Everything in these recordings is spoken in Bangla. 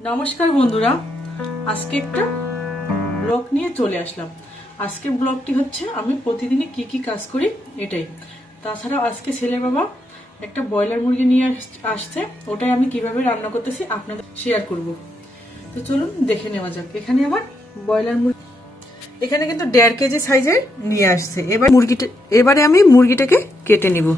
নমস্কার বন্ধুরা, আজকে একটা ব্লগ নিয়ে চলে আসলাম। আজকের ব্লগটি হচ্ছে আমি প্রতিদিনই কি কি কাজ করি এটাই। তাছাড়াও আজকে ছেলের বাবা একটা ব্রয়লার মুরগি নিয়ে আসছে, ওটাই আমি কিভাবে রান্না করতেছি আপনাদের শেয়ার করব। তো চলুন দেখে নেওয়া যাক। এখানে আমার ব্রয়লার মুরগি এখানে কিন্তু 1.5 কেজি সাইজের নিয়ে আসছে। এবারে আমি মুরগিটাকে কেটে নিব।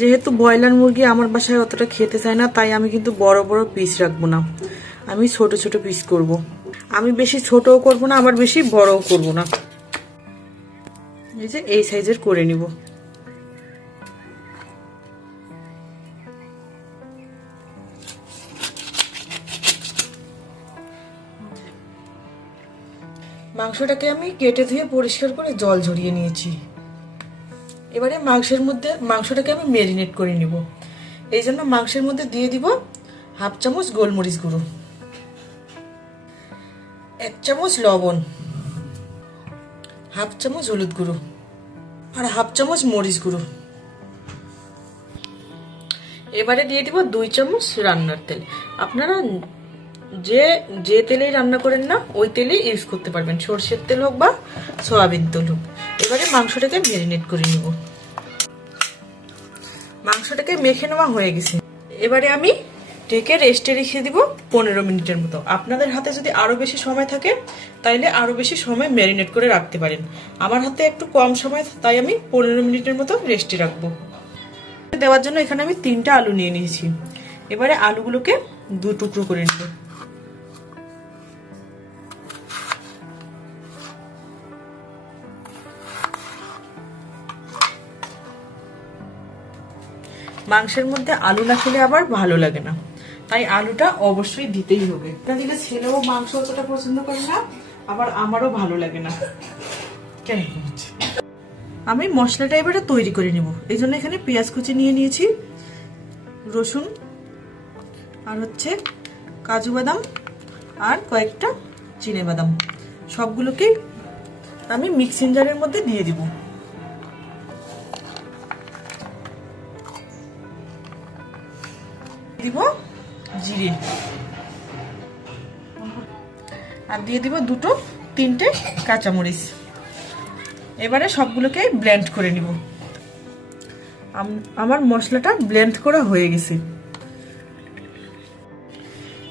যেহেতু ব্রয়লার মুরগি আমার বাসায় অতটা খেতে চায় না, তাই আমি কিন্তু বড় বড় পিস রাখবো না, আমি ছোট ছোট পিস করব। আমি বেশি ছোটও করব না, আবার বেশি বড়ও করব না। এই যে এই সাইজের করে নিব। মাংসটাকে আমি কেটে ধুয়ে পরিষ্কার করে জল ঝরিয়ে নিয়েছি। এবারে মাংসটাকে আমি ম্যারিনেট করে নিব। এই জন্য মাংসের মধ্যে দিয়ে দিব 1/2 চামচ গোলমরিচ গুঁড়ো, 1 চামচ লবণ, 1/2 চামচ হলুদ গুঁড়ো আর 1/2 চামচ মরিচ গুঁড়ো। এবারে দিয়ে দিব 2 চামচ রান্নার তেল। আপনারা যে তেলেই রান্না করেন না ওই তেলেই ইউজ করতে পারবেন, সরষের তেল হোক বা সয়াবিন তেল হোক। এবারে মাংসটাকে ম্যারিনেট করে নিব। মাংসটাকে মেখে নেওয়া হয়ে গেছে। এবারে আমি ঢেকে রেস্টে রেখে দিব 15 মিনিটের মতো। আপনাদের হাতে যদি আরো বেশি সময় থাকে তাইলে আরো বেশি সময় ম্যারিনেট করে রাখতে পারেন। আমার হাতে একটু কম সময়, তাই আমি 15 মিনিটের মতো রেস্টে রাখবো। দেওয়ার জন্য এখানে আমি 3টা আলু নিয়ে নিয়েছি। এবারে আলুগুলোকে 2 টুকরো করে নেব। মাংসের মধ্যে আলু না খেলে আবার ভালো লাগে না, তাই আলুটা অবশ্যই দিতেই হবে। এটা দিলে ছেলেও মাংস অতটা পছন্দ করে না, আবার আমারও ভালো লাগে না। কেন হচ্ছে, আমি মশলাটা এবারে তৈরি করে নিব। এই জন্য এখানে পেঁয়াজ কুচি নিয়ে নিয়েছি, রসুন আর হচ্ছে কাজু বাদাম আর কয়েকটা চিনে বাদাম, সবগুলোকে আমি মিক্সিং জারের মধ্যে দিয়ে দিব। দিব জিরে আর দিয়ে দিব 2-3টে কাঁচামরিচ। এবারে সবগুলোকে ব্লেন্ড করে নিব। আমার মশলাটা ব্লেন্ড করা হয়ে গেছে।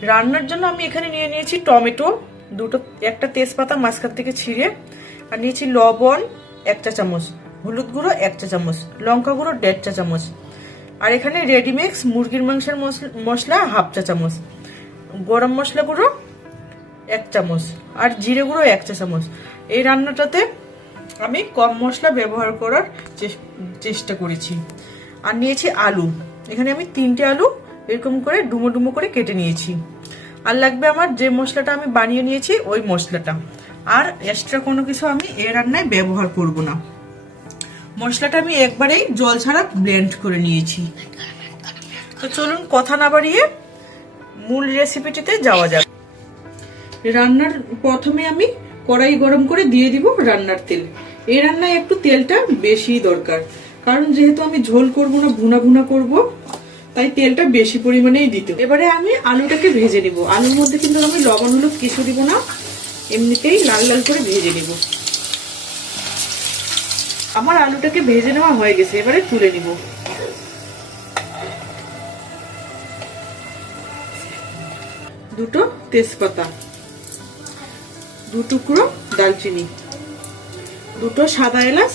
রান্নার জন্য আমি এখানে নিয়ে নিয়েছি টমেটো 2টো, একটা তেজপাতা মাঝখান থেকে ছিঁড়ে, আর নিয়েছি লবণ 1 চা চামচ, হলুদ গুঁড়ো 1 চা চামচ, লঙ্কা গুঁড়ো 1.5 চা চামচ, আর এখানে রেডিমিক্স মুরগির মাংসের মশলা 1/2 চা চামচ, গরম মশলা গুঁড়ো 1 চামচ আর জিরে গুঁড়ো 1 চা চামচ। এই রান্নাটাতে আমি কম মশলা ব্যবহার করার চেষ্টা করেছি। আর নিয়েছি আলু, এখানে আমি 3টে আলু এরকম করে ডুমো ডুমো করে কেটে নিয়েছি। আর লাগবে আমার যে মশলাটা আমি বানিয়ে নিয়েছি ওই মশলাটা, আর এক্সট্রা কোনো কিছু আমি এই রান্নায় ব্যবহার করব না। মশলাটা আমি একবারেই জল ছাড়া ব্লেন্ড করে নিয়েছি। তো চলুন কথা না বাড়িয়ে মূল রেসিপিটিতে যাওয়া যাক। রান্নার প্রথমে আমি কড়াই গরম করে দিয়ে দিব রান্নার তেল। এই রান্নায় একটু তেলটা বেশি দরকার, কারণ যেহেতু আমি ঝোল করব না, ভুনা ভুনা করব, তাই তেলটা বেশি পরিমাণেই দিতে। এবারে আমি আলুটাকে ভেজে নিব। আলুর মধ্যে কিন্তু আমি লবণ হলুদ কিছু দিব না, এমনিতেই লাল লাল করে ভেজে নিব। আমার আলুটাকে ভেজে নেওয়া হয়ে গেছে, এবারে তুলে নিব। দুটো তেজপাতা, 2 টুকরো দারচিনি, 2টো সাদা এলাচ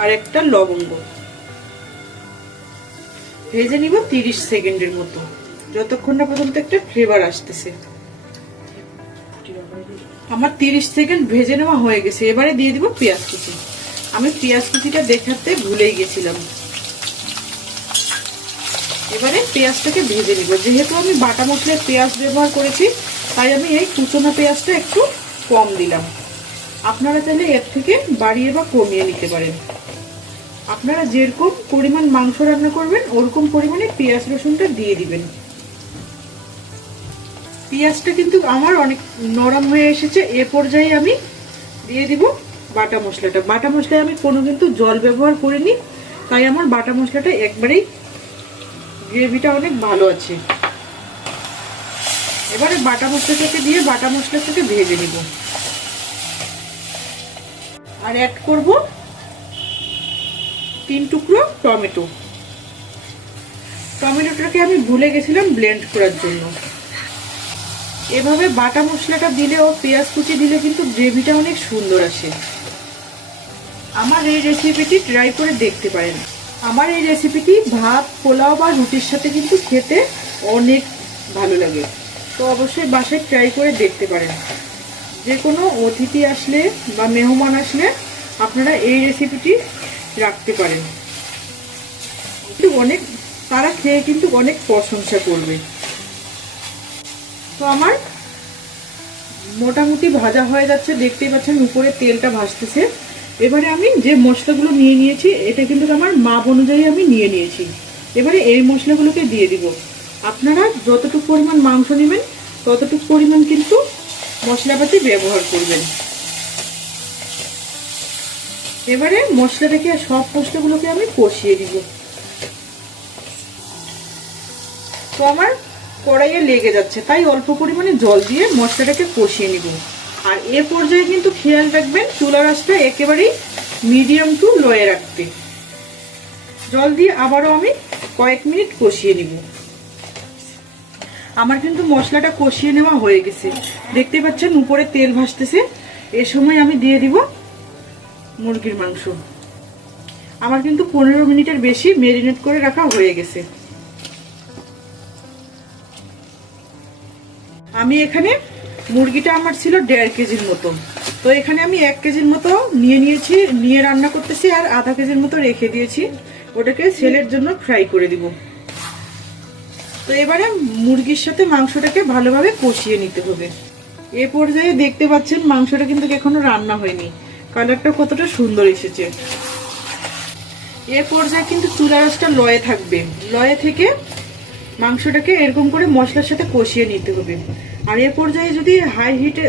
আর একটা লবঙ্গ ভেজে নিব 30 সেকেন্ডের মতো, যতক্ষণ না পর্যন্ত একটা ফ্লেভার আসতেছে। আমার 30 সেকেন্ড ভেজে নেওয়া হয়ে গেছে। এবারে দিয়ে দিব পেঁয়াজ কুচি। আমি পেঁয়াজ কুচিটা দেখাতে ভুলেই গেছিলাম। এবারে পেঁয়াজটাকে ভেজে নিব। যেহেতু আমি বাটা মশলায় পেঁয়াজ ব্যবহার করেছি, তাই আমি এই কুচনো পেঁয়াজটা একটু কম দিলাম। আপনারা চাইলে এর থেকে বাড়িয়ে বা কমিয়ে নিতে পারেন। আপনারা যেরকম পরিমাণ মাংস রান্না করবেন ওরকম পরিমাণে পেঁয়াজ রসুনটা দিয়ে দিবেন। পেঁয়াজটা কিন্তু আমার অনেক নরম হয়ে এসেছে। এ পর্যায়ে আমি দিয়ে দিব বাটা মশলাটা, বাটা মশলায় আমি কোনো কিন্তু জল ব্যবহার করিনি, তাই আমার বাটা মশলাটা একবারেই গ্রেভিটা অনেক ভালো আছে। এবারে বাটা মশলাটাকে দিয়ে বাটা মশলাটাকে ভেজে নিব। আর অ্যাড করব 3 টুকরো টমেটো। টমেটোটাকে আমি ভুলে গেছিলাম ব্লেন্ড করার জন্য। এভাবে বাটা মশলাটা দিলে ও পেঁয়াজ কুচি দিলে কিন্তু গ্রেভিটা অনেক সুন্দর আসে। আমার এই রেসিপিটি ট্রাই করে দেখতে পারেন। আমার এই রেসিপিটি ভাত, পোলাও বা রুটির সাথে কিন্তু খেতে অনেক ভালো লাগে। তো অবশ্যই বাসায় ট্রাই করে দেখতে পারেন। যে কোনো অতিথি আসলে বা মেহমান আসলে আপনারা এই রেসিপিটি রাখতে পারেন, কিন্তু অনেক তারা খেয়ে কিন্তু অনেক প্রশংসা করবে। তো আমার মোটামুটি ভাজা হয়ে যাচ্ছে, দেখতেই পাচ্ছেন উপরে তেলটা ভাসতেছে। এবারে আমি যে মশলাগুলো নিয়ে নিয়েছি, এটা কিন্তু আমার মাপ অনুযায়ী আমি নিয়ে নিয়েছি। এবারে এই মশলাগুলোকে দিয়ে দিব। আপনারা যতটুকু পরিমাণ মাংস নেবেন ততটুকু পরিমাণ কিন্তু মশলাপাতি ব্যবহার করবেন। এবারে মশলাটাকে সব মশলাগুলোকে আমি কষিয়ে দিব। তো আমার কড়াইয়ে লেগে যাচ্ছে, তাই অল্প পরিমাণে জল দিয়ে মশলাটাকে কষিয়ে নিব। আর এ পর্যায়ে কিন্তু খেয়াল রাখবেন চুলার আঁচটা একেবারেই মিডিয়াম টু লোয়ে রাখতে। জল দিয়ে আবারও আমি কয়েক মিনিট কষিয়ে নিব। আমার কিন্তু মশলাটা কষিয়ে নেওয়া হয়ে গেছে, দেখতে পাচ্ছেন উপরে তেল ভাসতেছে। এ সময় আমি দিয়ে দিব মুরগির মাংস। আমার কিন্তু 15 মিনিটের বেশি ম্যারিনেট করে রাখা হয়ে গেছে। আমি এখানে মুরগিটা আমার ছিল 1.5 কেজির মতো, তো এখানে আমি 1 কেজির মতো নিয়ে রান্না করতেছি, আর আধা কেজির মতো রেখে দিয়েছি, ওটাকে সেলের জন্য ফ্রাই করে দিব। তো এবারে মুরগির সাথে মাংসটাকে ভালোভাবে কষিয়ে নিতে হবে। এ পর্যায়ে দেখতে পাচ্ছেন মাংসটা কিন্তু এখনো রান্না হয়নি, কালারটা কতটা সুন্দর এসেছে। এ পর্যায়ে কিন্তু চুলার আঁচটা লয়ে থাকবে, লয়ে থেকে মাংসটাকে এরকম করে মশলার সাথে কষিয়ে নিতে হবে। আর এ পর্যায়ে যদি হাই হিটে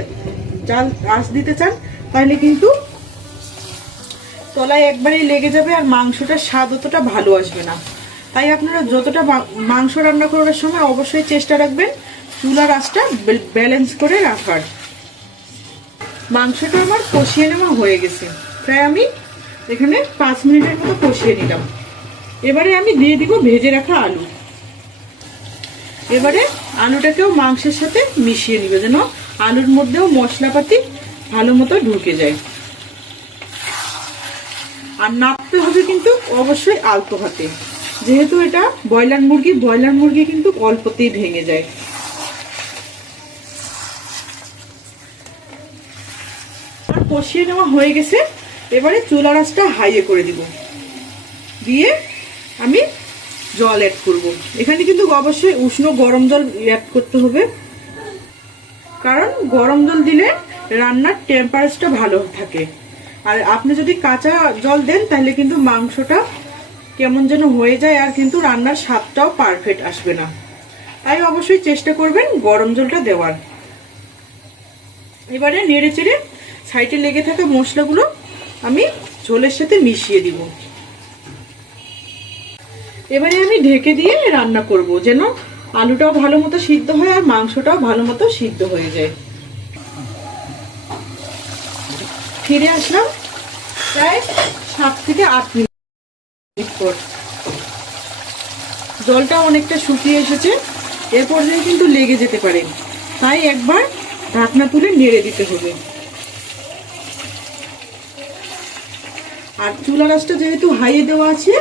জাল আঁচ দিতে চান তাহলে কিন্তু তলায় একবারেই লেগে যাবে, আর মাংসটার স্বাদ অতটা ভালো আসবে না। তাই আপনারা যতটা মাংস রান্না করার সময় অবশ্যই চেষ্টা রাখবেন চুলার আঁচটা ব্যালেন্স করে রাখার। মাংসটা আমার কষিয়ে নেওয়া হয়ে গেছে, প্রায় আমি এখানে 5 মিনিটের মতো কষিয়ে নিলাম। এবারে আমি দিয়ে দিব ভেজে রাখা আলু। এবারে আলুটাকেও মাংসের সাথে মিশিয়ে নিবে, যেন আলুর মধ্যেও মশলাপাতি ভালো মতো ঢুকে যায়। আর নাড়তে হবে কিন্তু অবশ্যই অল্প হাতে, যেহেতু এটা ব্রয়লার মুরগি কিন্তু অল্পতেই ভেঙে যায়। আর কষিয়ে নেওয়া হয়ে গেছে, এবারে চুলার আঁচটা হাইয়ে করে দিব, দিয়ে আমি জল অ্যাড করব। এখানে কিন্তু অবশ্যই উষ্ণ গরম জল অ্যাড করতে হবে, কারণ গরম জল দিলে রান্নার টেম্পারেচারটা ভালো থাকে। আর আপনি যদি কাঁচা জল দেন তাহলে কিন্তু মাংসটা কেমন যেন হয়ে যায়, আর কিন্তু রান্নার স্বাদটাও পারফেক্ট আসবে না। তাই অবশ্যই চেষ্টা করবেন গরম জলটা দেওয়ার। এবারে নেড়ে চেড়ে সাইডে লেগে থাকা মশলাগুলো আমি ঝোলের সাথে মিশিয়ে দিব। এবারে আমি ঢেকে দিয়ে রান্না করব, যেন আলুটাও ভালো মতো সিদ্ধ হয় আর মাংসটাও ভালো মতো সিদ্ধ হয়ে যায়। ফিরে আসলাম প্রায় 7 থেকে 8 মিনিট পর। জলটা অনেকটা শুকিয়ে এসেছে, এর পর্যায়ে কিন্তু লেগে যেতে পারে, তাই একবার ঢাকনা তুলে নেড়ে দিতে হবে। আর চুলার আঁচটা যেহেতু হাইয়ে দেওয়া আছে,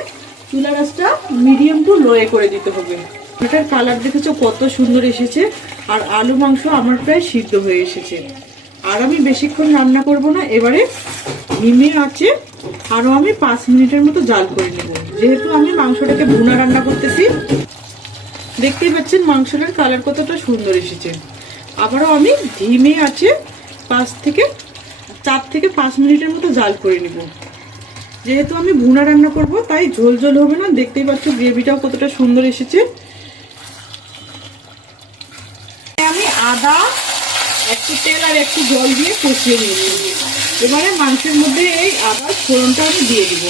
চুলার আঁচটা মিডিয়াম টু লোয়ে করে দিতে হবে। এটার কালার দেখেছো কত সুন্দর এসেছে, আর আলু মাংস আমার প্রায় সিদ্ধ হয়ে এসেছে। আর আমি বেশিক্ষণ রান্না করব না, এবারে ধিমে আঁচে আরো আমি 5 মিনিটের মতো জাল করে নেব, যেহেতু আমি মাংসটাকে ভুনা রান্না করতেছি। দেখতেই পাচ্ছেন মাংসটার কালার কতটা সুন্দর এসেছে। আবারও আমি ধিমে আঁচে 4 থেকে 5 মিনিটের মতো জাল করে নেব। যেহেতু আমি ভুনা রান্না করব তাই ঝোল ঝোল হবে না। দেখতেই পাচ্ছ গ্রেভিটাও কতটা সুন্দর এসেছে। আমি আদা একটু তেল আর একটু জল দিয়ে কষিয়ে নিয়েছি। এবারে মাংসের মধ্যে এই আদার ফোড়নটা আমি দিয়ে দিব।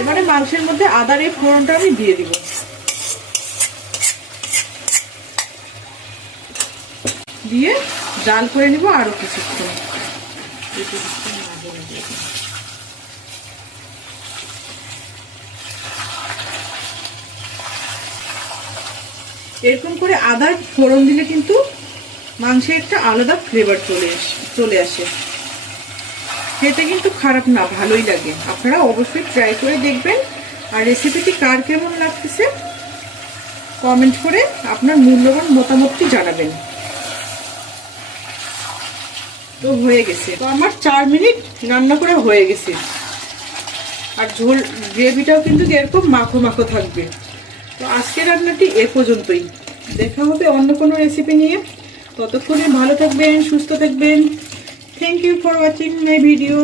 এবারে মাংসের মধ্যে আদার এই ফোড়নটা আমি দিয়ে দিব। দিয়ে জাল করে নিব আরো কিছুক্ষণ। এরকম করে আদার ফোড়ন দিলে কিন্তু মাংসে একটা আলাদা ফ্লেভার চলে আসে। খেতে কিন্তু খারাপ না, ভালোই লাগে। আপনারা অবশ্যই ট্রাই করে দেখবেন। আর রেসিপিটি কার কেমন লাগতেছে কমেন্ট করে আপনার মূল্যবান মতামতটি জানাবেন। তো হয়ে গেছে, তো আমার 4 মিনিট রান্না করা হয়ে গেছে। আর ঝোল গ্রেভিটাও কিন্তু এরকম মাখো মাখো থাকবে। তো আজকের রান্নাটি এ পর্যন্তই। দেখা হবে অন্য কোনো রেসিপি নিয়ে। ততক্ষণে ভালো থাকবেন, সুস্থ থাকবেন। Thank you for watching my video.